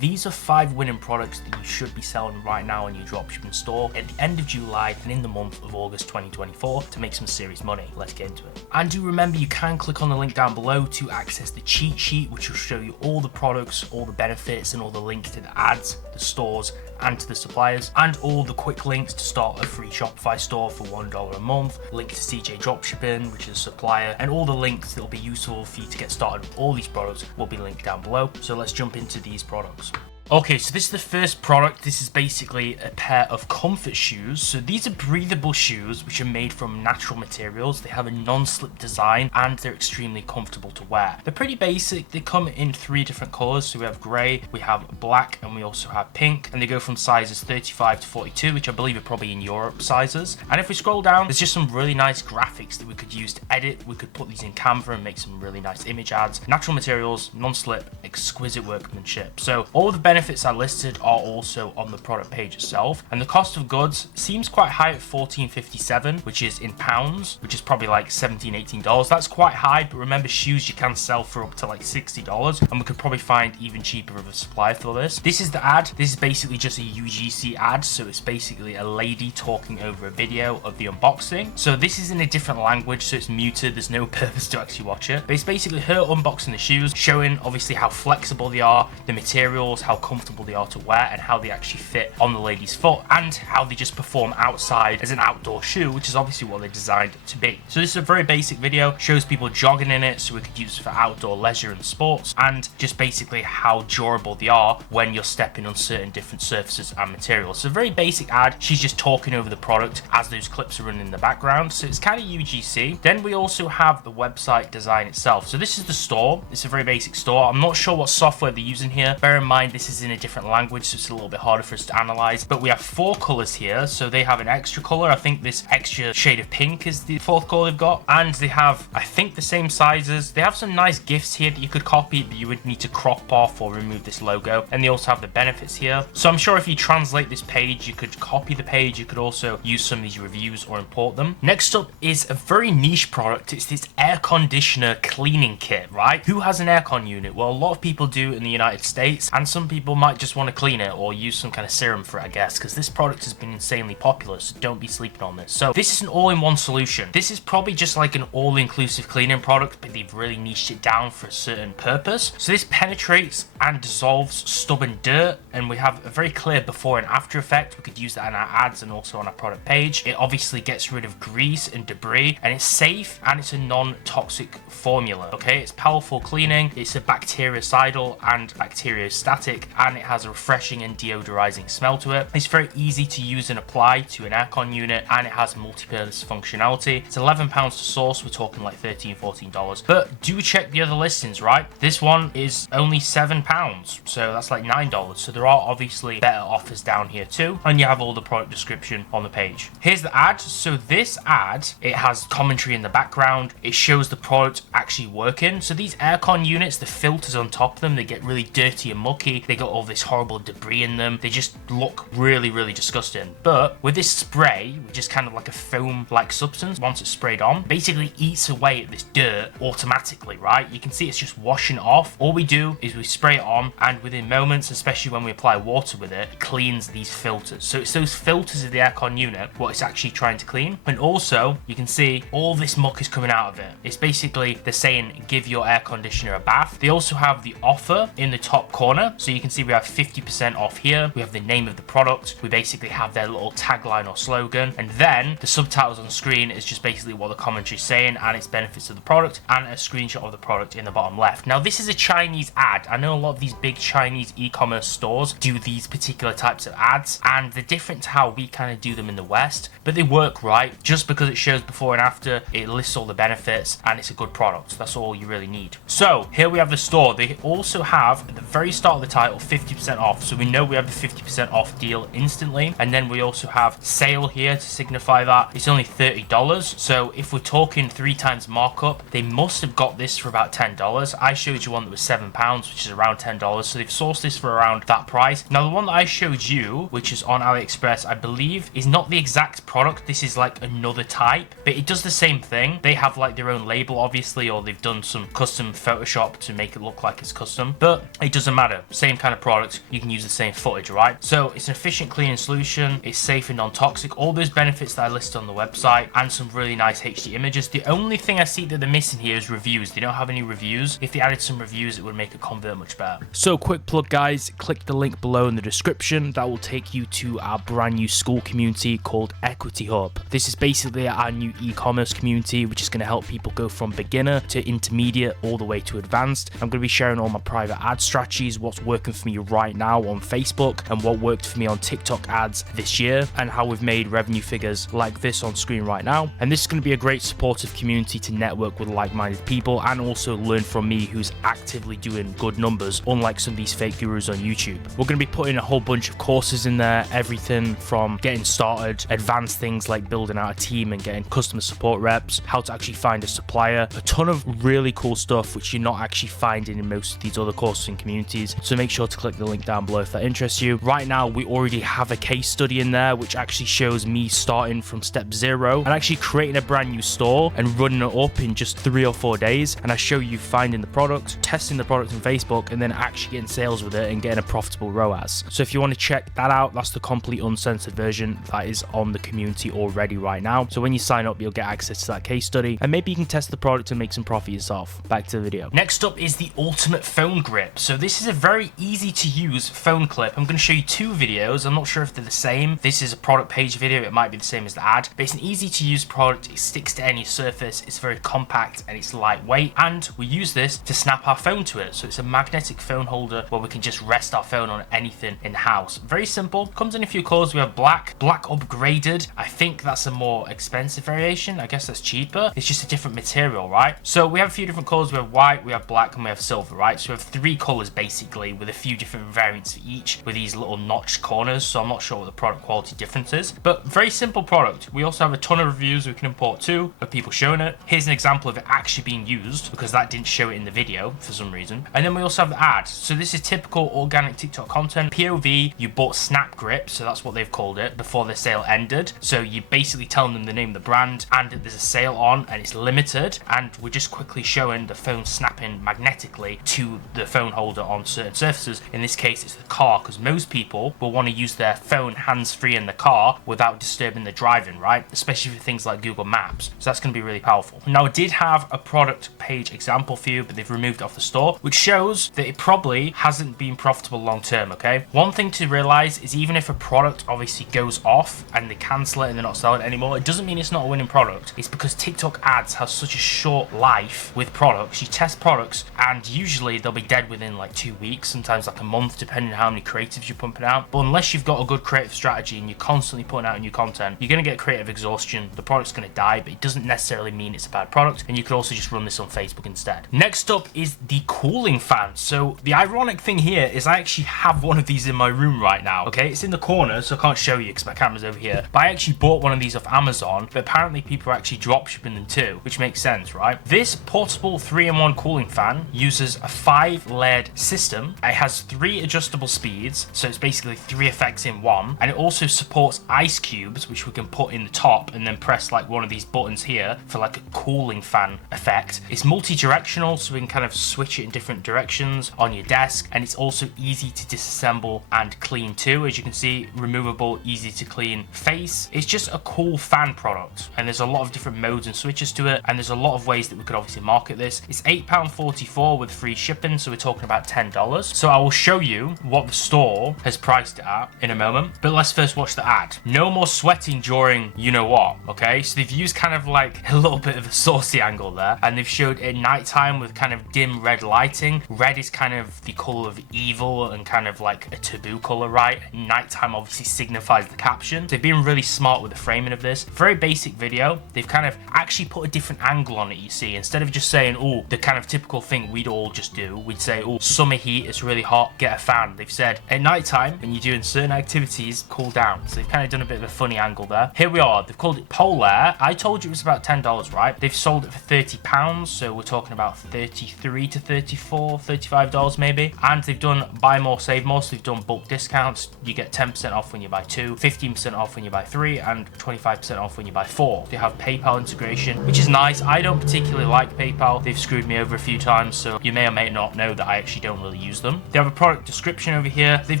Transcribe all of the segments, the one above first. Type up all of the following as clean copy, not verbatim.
these are 5 winning products that you should be selling right now in your dropshipping store at the end of July and in the month of August 2024 to make some serious money. Let's get into it. And do remember, you can click on the link down below to access the cheat sheet, which will show you all the products, all the benefits, and all the links to the ads, the stores, and to the suppliers, and all the quick links to start a free Shopify store for $1 a month, link to CJ Dropshipping, which is a supplier, and all the links that will be useful for you to get started with all these products will be linked down below. So let's jump into these products. Okay, so this is the first product. This is basically a pair of comfort shoes. So these are breathable shoes which are made from natural materials. They have a non-slip design and they're extremely comfortable to wear. They're pretty basic. They come in 3 different colors. So we have gray, we have black, and we also have pink. And they go from sizes 35 to 42, which I believe are probably in Europe sizes. And if we scroll down, there's just some really nice graphics that we could use to edit. We could put these in Canva and make some really nice image ads. Natural materials, non-slip, exquisite workmanship. So all the benefits are listed are also on the product page itself, and the cost of goods seems quite high at $14.57, which is in pounds, which is probably like $17-18. That's quite high, but remember, shoes you can sell for up to like $60, and we could probably find even cheaper of a supply for this. This is the ad. This is basically just a UGC ad, so it's basically a lady talking over a video of the unboxing. So this is in a different language, so it's muted. There's no purpose to actually watch it, but it's basically her unboxing the shoes, showing obviously how flexible they are, the materials, how comfortable they are to wear, and how they actually fit on the lady's foot, and how they just perform outside as an outdoor shoe, which is obviously what they're designed to be. So this is a very basic video, shows people jogging in it, so we could use it for outdoor leisure and sports, and just basically how durable they are when you're stepping on certain different surfaces and materials. So a very basic ad. She's just talking over the product as those clips are running in the background, so it's kind of UGC. Then we also have the website design itself. So this is the store. It's a very basic store. I'm not sure what software they're using here. Bear in mind, this is in a different language, so it's a little bit harder for us to analyze, but we have 4 colors here. So they have an extra color. I think this extra shade of pink is the 4th color they've got, and they have, I think, the same sizes. They have some nice gifts here that you could copy, but you would need to crop off or remove this logo, and they also have the benefits here. So I'm sure if you translate this page, you could copy the page. You could also use some of these reviews or import them. Next up is a very niche product. It's this air conditioner cleaning kit, right? Who has an aircon unit? Well, a lot of people do in the United States, and some people might just want to clean it or use some kind of serum for it, I guess, because this product has been insanely popular, so don't be sleeping on this. So this is an all-in-one solution. This is probably just like an all-inclusive cleaning product, but they've really niched it down for a certain purpose. So this penetrates and dissolves stubborn dirt, and we have a very clear before and after effect. We could use that in our ads and also on our product page. It obviously gets rid of grease and debris, and it's safe, and it's a non-toxic formula. Okay, it's powerful cleaning, it's a bactericidal and bacteriostatic, and it has a refreshing and deodorizing smell to it. It's very easy to use and apply to an aircon unit, and it has multi-purpose functionality. It's £11 to source. We're talking like $13-14, but do check the other listings, right? This one is only £7, so that's like $9. So there are obviously better offers down here too, and you have all the product description on the page. Here's the ad. So this ad, it has commentary in the background. It shows the product actually working. So these aircon units, the filters on top of them, they get really dirty and mucky. They got all this horrible debris in them. They just look really, really disgusting. But with this spray, which is kind of like a foam-like substance, once it's sprayed on, basically eats away at this dirt automatically, right? You can see it's just washing off. All we do is we spray it on, and within moments, especially when we apply water with it, it cleans these filters. So it's those filters of the aircon unit what it's actually trying to clean. And also, you can see all this muck is coming out of it. It's basically, they're saying, give your air conditioner a bath. They also have the offer in the top corner. So you can see we have 50% off here. We have the name of the product. We basically have their little tagline or slogan. And then the subtitles on screen is just basically what the commentary is saying and its benefits of the product, and a screenshot of the product in the bottom left. Now, this is a Chinese ad. I know a lot of these big Chinese e-commerce stores do these particular types of ads, and they're different to how we kind of do them in the West, but they work, right? Just because it shows before and after, it lists all the benefits, and it's a good product. That's all you really need. So here we have the store. They also have, at the very start of the title, 50% off. So we know we have the 50% off deal instantly, and then we also have sale here to signify that it's only $30. So if we're talking 3 times markup, they must have got this for about $10. I showed you one that was £7, which is around $10. So they've sourced this for around that price. Now the one that I showed you, which is on AliExpress, I believe is not the exact product. This is like another type, but it does the same thing. They have like their own label, obviously, or they've done some custom Photoshop to make it look like it's custom, but it doesn't matter. Same kind kind of product, you can use the same footage, right? So it's an efficient cleaning solution, it's safe and non-toxic, all those benefits that I listed on the website, and some really nice HD images. The only thing I see that they're missing here is reviews. They don't have any reviews. If they added some reviews, it would make it convert much better. So quick plug, guys, click the link below in the description. That will take you to our brand new school community called Equity Hub. This is basically our new e-commerce community, which is going to help people go from beginner to intermediate all the way to advanced. I'm going to be sharing all my private ad strategies, what's working for me right now on Facebook and what worked for me on TikTok ads this year, and how we've made revenue figures like this on screen right now. And this is going to be a great supportive community to network with like-minded people and also learn from me, who's actively doing good numbers, unlike some of these fake gurus on YouTube. We're going to be putting a whole bunch of courses in there, everything from getting started, advanced things like building out a team and getting customer support reps, how to actually find a supplier, a ton of really cool stuff which you're not actually finding in most of these other courses and communities. So make sure to click the link down below if that interests you. Right now we already have a case study in there which actually shows me starting from step 0 and actually creating a brand new store and running it up in just 3 or 4 days. And I show you finding the product, testing the product on Facebook, and then actually getting sales with it and getting a profitable ROAS. So if you want to check that out, that's the complete uncensored version that is on the community already right now. So when you sign up, you'll get access to that case study and maybe you can test the product and make some profit yourself. Back to the video. Next up is the ultimate phone grip. So this is a very easy to use phone clip. I'm going to show you 2 videos. I'm not sure if they're the same. This is a product page video. It might be the same as the ad, but it's an easy to use product. It sticks to any surface. It's very compact and it's lightweight, and we use this to snap our phone to it. So it's a magnetic phone holder where we can just rest our phone on anything in the house. Very simple. Comes in a few colors. We have black upgraded. I think that's a more expensive variation. I guess that's cheaper. It's just a different material, right? So we have a few different colors. We have white, we have black, and we have silver, right? So we have 3 colors basically with a few different variants for each with these little notched corners. So I'm not sure what the product quality difference is, but very simple product. We also have a ton of reviews we can import too of people showing it. Here's an example of it actually being used because that didn't show it in the video for some reason. And then we also have the ad. So this is typical organic TikTok content. POV, you bought Snap Grip, so that's what they've called it, before the sale ended. So you're basically telling them the name of the brand and there's a sale on and it's limited, and we're just quickly showing the phone snapping magnetically to the phone holder on certain surfaces. In this case it's the car, because most people will want to use their phone hands-free in the car without disturbing the driving, right? Especially for things like Google Maps. So that's going to be really powerful. Now I did have a product page example for you, but they've removed it off the store, which shows that it probably hasn't been profitable long term, okay? One thing to realize is even if a product obviously goes off and they cancel it and they're not selling it anymore, it doesn't mean it's not a winning product. It's because TikTok ads have such a short life with products. You test products and usually they'll be dead within like 2 weeks, sometimes like a month, depending on how many creatives you're pumping out. But unless you've got a good creative strategy and you're constantly putting out new content, you're going to get creative exhaustion. The product's going to die, but it doesn't necessarily mean it's a bad product. And you could also just run this on Facebook instead. Next up is the cooling fan. So the ironic thing here is I actually have one of these in my room right now. Okay, it's in the corner, so I can't show you because my camera's over here. But I actually bought one of these off Amazon, but apparently people are actually drop shipping them too, which makes sense, right? This portable 3-in-1 cooling fan uses a 5-layered system. It has 3 adjustable speeds, so it's basically 3 effects in one, and it also supports ice cubes, which we can put in the top and then press like one of these buttons here for like a cooling fan effect. It's multi-directional, so we can kind of switch it in different directions on your desk, and it's also easy to disassemble and clean too. As you can see, removable, easy to clean face. It's just a cool fan product, and there's a lot of different modes and switches to it, and there's a lot of ways that we could obviously market this. It's £8.44 with free shipping, so we're talking about $10. So I will show you what the store has priced it at in a moment, but let's first watch the ad. No more sweating during you know what, okay? So they've used kind of like a little bit of a saucy angle there, and they've showed at nighttime with kind of dim red lighting. Red is kind of the color of evil and kind of like a taboo color, right? Nighttime obviously signifies the caption. They've been really smart with the framing of this. Very basic video. They've kind of actually put a different angle on it, you see. Instead of just saying, oh, the kind of typical thing we'd all just do, we'd say, oh, summer heat, it's really hot, get a fan. They've said at nighttime when you're doing certain activities, cool down. So they've kind of done a bit of a funny angle there. Here we are. They've called it Polar. I told you it was about $10, right? They've sold it for £30, so we're talking about $33 to $34, $35 maybe. And they've done buy more, save more. So they've done bulk discounts. You get 10% off when you buy 2, 15% off when you buy 3, and 25% off when you buy 4. They have PayPal integration, which is nice. I don't particularly like PayPal. They've screwed me over a few times, so you may or may not know that I actually don't really use them. They have a product description over here. They've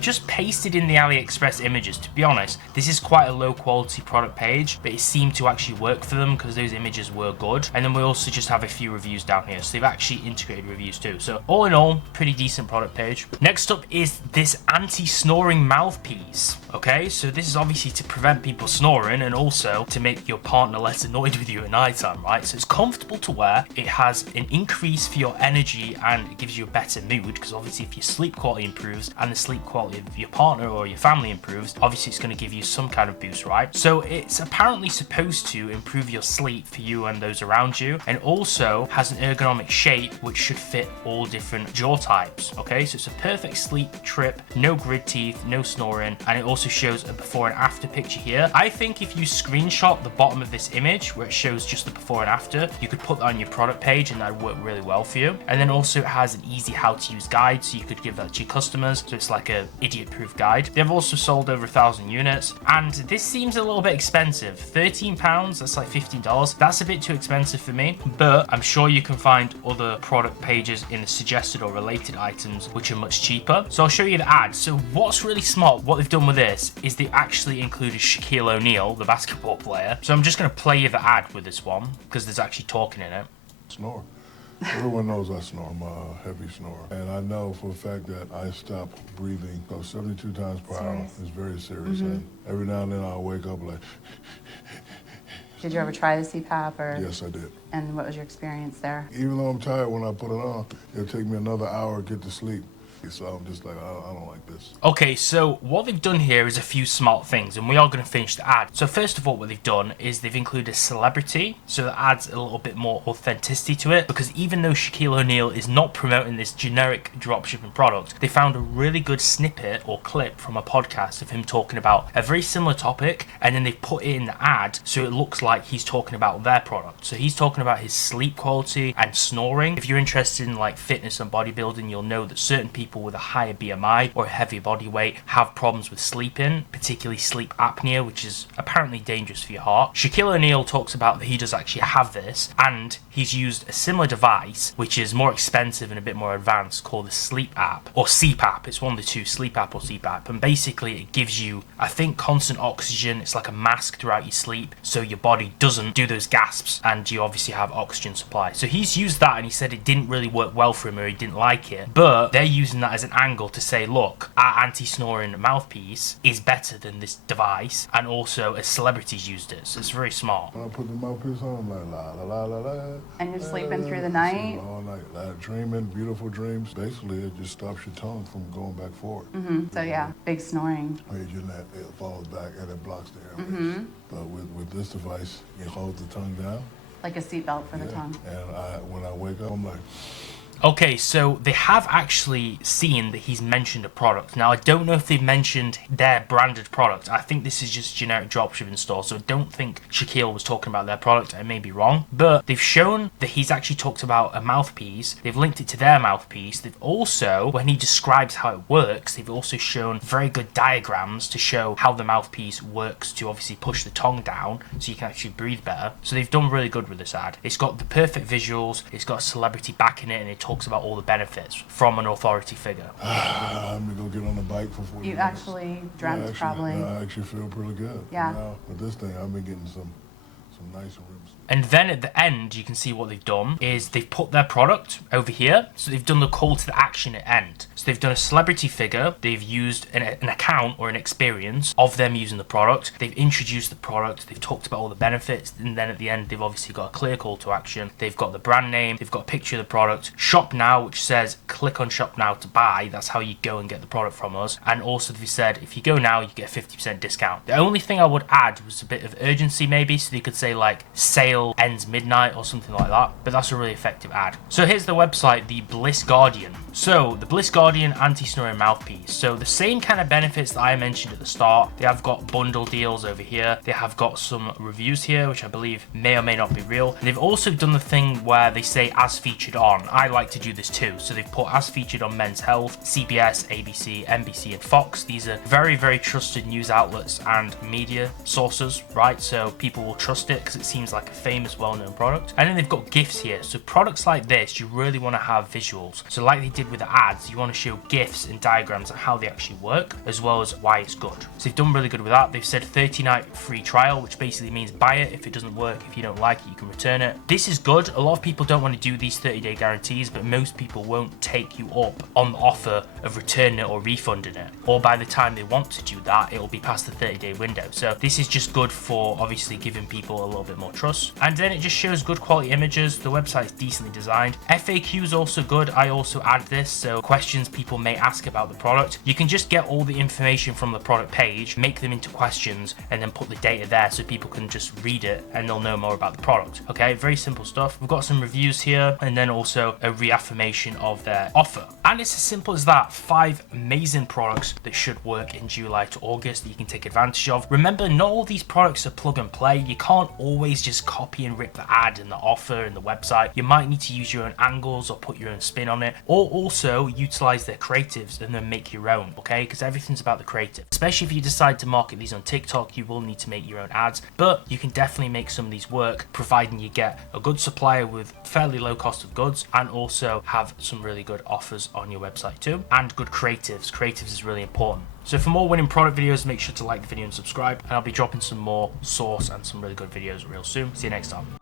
just pasted in the AliExpress images. To be honest, this is quite a low quality product page, but it seemed to actually work for them because those images were good. And then we also just have a few reviews down here. So they've actually integrated reviews too. So all in all, pretty decent product page. Next up is this anti-snoring mouthpiece. Okay, so this is obviously to prevent people snoring and also to make your partner less annoyed with you at night time, right? So it's comfortable to wear. It has an increase for your energy and it gives you a better mood because obviously if your sleep quality improves and the sleep quality of your partner or your family improves, obviously it's going to give you some kind of boost, right? So it's apparently supposed to improve your sleep for you and those around you, and also has an ergonomic shape which should fit all different jaw types. Okay, so it's a perfect sleep trip, no grid teeth, no snoring, and it also shows a before and after picture here. I think if you screenshot the bottom of this image where it shows just the before and after, you could put that on your product page and that would work really well for you. And then also it has an easy how to use guide, so you could give that to your customers, so it's like a idiot proof guide. They've also sold over 1,000 units, and this seems a little bit expensive. £13, that's like $15. That's a bit too expensive for me, but I'm sure you can find other product pages in the suggested or related items which are much cheaper. So I'll show you the ad. So what's really smart, what they've done with this is they actually included Shaquille O'Neal, the basketball player. So I'm just going to play you the ad with this one because there's actually talking in it. Snore. Everyone knows I snore. I'm a heavy snorer. And I know for a fact that I stop breathing about 72 times per hour. It's very serious. And every now and then I'll wake up like... Did you ever try the CPAP or? Yes, I did. And what was your experience there? Even though I'm tired when I put it on, it'll take me another hour to get to sleep. So I'm just like, I don't like this. Okay, so what they've done here is a few smart things, and we are going to finish the ad. So first of all, what they've done is they've included a celebrity, so that adds a little bit more authenticity to it, because even though Shaquille O'Neal is not promoting this generic dropshipping product, they found a really good snippet or clip from a podcast of him talking about a very similar topic, and then they've put it in the ad so it looks like he's talking about their product. So he's talking about his sleep quality and snoring. If you're interested in like fitness and bodybuilding, you'll know that certain people with a higher BMI or a heavy body weight have problems with sleeping, particularly sleep apnea, which is apparently dangerous for your heart. Shaquille O'Neal talks about that he does actually have this, and he's used a similar device which is more expensive and a bit more advanced called the sleep app or CPAP. It's one of the two, sleep app or CPAP, and basically it gives you, I think, constant oxygen. It's like a mask throughout your sleep so your body doesn't do those gasps and you obviously have oxygen supply. So he's used that and he said it didn't really work well for him or he didn't like it, but they're using that as an angle to say, look, our anti-snoring mouthpiece is better than this device, and also a celebrity's used it, so it's very smart. When I put the mouthpiece on, I'm like, la la la la la. And you're sleeping through the night? All night, like dreaming, beautiful dreams. Basically, it just stops your tongue from going back forward. So yeah, big snoring. It falls back and it blocks the airways. But with this device, it holds the tongue down. Like a seatbelt for the tongue. And when I wake up, I'm like... Okay, so they have actually seen that he's mentioned a product. Now, I don't know if they've mentioned their branded product. I think this is just generic dropshipping store, so I don't think Shaquille was talking about their product. I may be wrong. But they've shown that he's actually talked about a mouthpiece. They've linked it to their mouthpiece. They've also, when he describes how it works, they've also shown very good diagrams to show how the mouthpiece works to obviously push the tongue down so you can actually breathe better. So they've done really good with this ad. It's got the perfect visuals. It's got a celebrity backing it, and it talks about all the benefits from an authority figure. I'm gonna go get on the bike for 40 You minutes. actually dreamt probably. I actually feel pretty good. Yeah. Now, with this thing, I've been getting some nice rims. And then at the end, you can see what they've done is they've put their product over here. So they've done the call to the action at end. So they've done a celebrity figure. They've used an account or an experience of them using the product. They've introduced the product. They've talked about all the benefits. And then at the end, they've obviously got a clear call to action. They've got the brand name. They've got a picture of the product. Shop now, which says click on shop now to buy. That's how you go and get the product from us. And also they said, if you go now, you get a 50% discount. The only thing I would add was a bit of urgency maybe. So they could say like sale ends midnight or something like that, but that's a really effective ad. So here's the website, the Bliss Guardian. So the Bliss Guardian anti-snoring mouthpiece. So the same kind of benefits that I mentioned at the start. They have got bundle deals over here. They have got some reviews here, which I believe may or may not be real. And they've also done the thing where they say as featured on. I like to do this too. So they've put as featured on Men's Health, CBS, ABC, NBC, and Fox. These are very, very trusted news outlets and media sources, right? So people will trust it because it seems like a famous, well-known product. And then they've got gifts here. So products like this, you really want to have visuals. So like they did with the ads, you want to show GIFs and diagrams on how they actually work, as well as why it's good. So they've done really good with that. They've said 30-night free trial, which basically means buy it. If it doesn't work, if you don't like it, you can return it. This is good. A lot of people don't want to do these 30-day guarantees, but most people won't take you up on the offer of returning it or refunding it. Or by the time they want to do that, it'll be past the 30-day window. So this is just good for obviously giving people a little bit more trust. And then it just shows good quality images. The website's decently designed. FAQ is also good. I also add this, so questions people may ask about the product. You can just get all the information from the product page, make them into questions, and then put the data there so people can just read it and they'll know more about the product. Okay, very simple stuff. We've got some reviews here and then also a reaffirmation of their offer. And it's as simple as that. 5 amazing products that should work in July to August that you can take advantage of. Remember, not all these products are plug and play. You can't always just copy and rip the ad and the offer and the website. You might need to use your own angles or put your own spin on it, or also utilize their creatives and then make your own, okay? Because everything's about the creative. Especially if you decide to market these on TikTok, you will need to make your own ads, but you can definitely make some of these work, providing you get a good supplier with fairly low cost of goods and also have some really good offers on your website too, and good creatives. Creatives is really important. So for more winning product videos, make sure to like the video and subscribe, and I'll be dropping some more source and some really good videos real soon. See you next time.